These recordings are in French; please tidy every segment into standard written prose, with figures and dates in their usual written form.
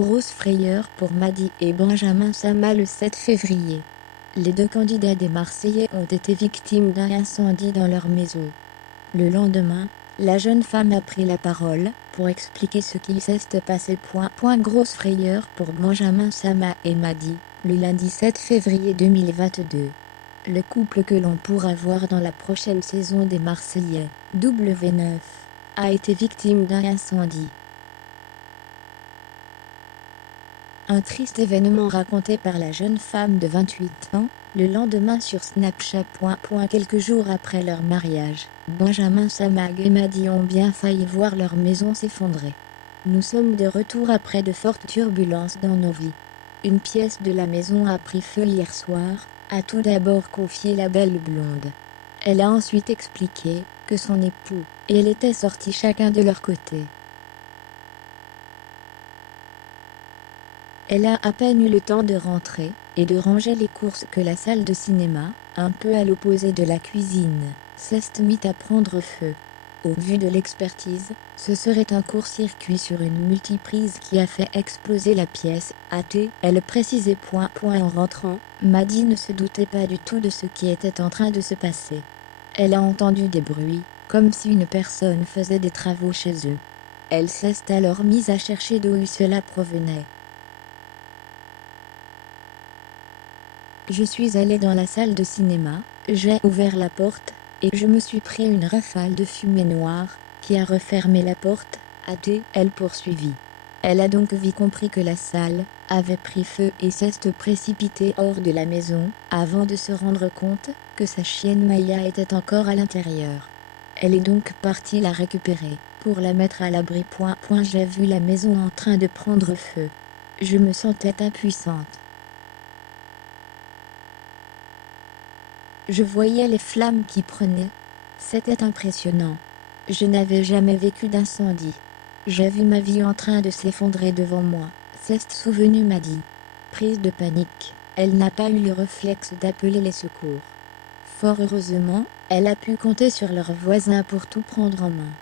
Grosse frayeur pour Madi et Benjamin Sama le 7 février. Les deux candidats des Marseillais ont été victimes d'un incendie dans leur maison. Le lendemain, la jeune femme a pris la parole pour expliquer ce qui s'est passé. Grosse frayeur pour Benjamin Sama et Madi, le lundi 7 février 2022. Le couple que l'on pourra voir dans la prochaine saison des Marseillais, W9, a été victime d'un incendie. Un triste événement raconté par la jeune femme de 28 ans, le lendemain sur Snapchat. Quelques jours après leur mariage, Benjamin Sama et Madi ont bien failli voir leur maison s'effondrer. Nous sommes de retour après de fortes turbulences dans nos vies. Une pièce de la maison a pris feu hier soir, a tout d'abord confié la belle blonde. Elle a ensuite expliqué que son époux et elle étaient sortis chacun de leur côté. Elle a à peine eu le temps de rentrer et de ranger les courses que la salle de cinéma, un peu à l'opposé de la cuisine, s'est mise à prendre feu. Au vu de l'expertise, ce serait un court-circuit sur une multiprise qui a fait exploser la pièce, a-t-elle précisé. En rentrant, Madi ne se doutait pas du tout de ce qui était en train de se passer. Elle a entendu des bruits, comme si une personne faisait des travaux chez eux. Elle s'est alors mise à chercher d'où cela provenait. Je suis allée dans la salle de cinéma, j'ai ouvert la porte, et je me suis pris une rafale de fumée noire, qui a refermé la porte, a-t-elle poursuivi. Elle a donc vite compris que la salle avait pris feu et s'est précipitée hors de la maison, avant de se rendre compte que sa chienne Maya était encore à l'intérieur. Elle est donc partie la récupérer, pour la mettre à l'abri. J'ai vu la maison en train de prendre feu. Je me sentais impuissante. Je voyais les flammes qui prenaient. C'était impressionnant. Je n'avais jamais vécu d'incendie. J'ai vu ma vie en train de s'effondrer devant moi, s'est souvenu Madi. Prise de panique, elle n'a pas eu le réflexe d'appeler les secours. Fort heureusement, elle a pu compter sur leurs voisins pour tout prendre en main.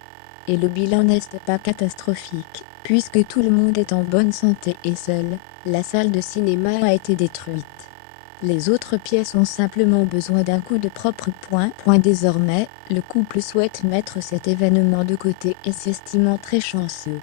Et le bilan n'est pas catastrophique, puisque tout le monde est en bonne santé et seule la salle de cinéma a été détruite. Les autres pièces ont simplement besoin d'un coup de propre. Désormais, le couple souhaite mettre cet événement de côté et s'estimant très chanceux.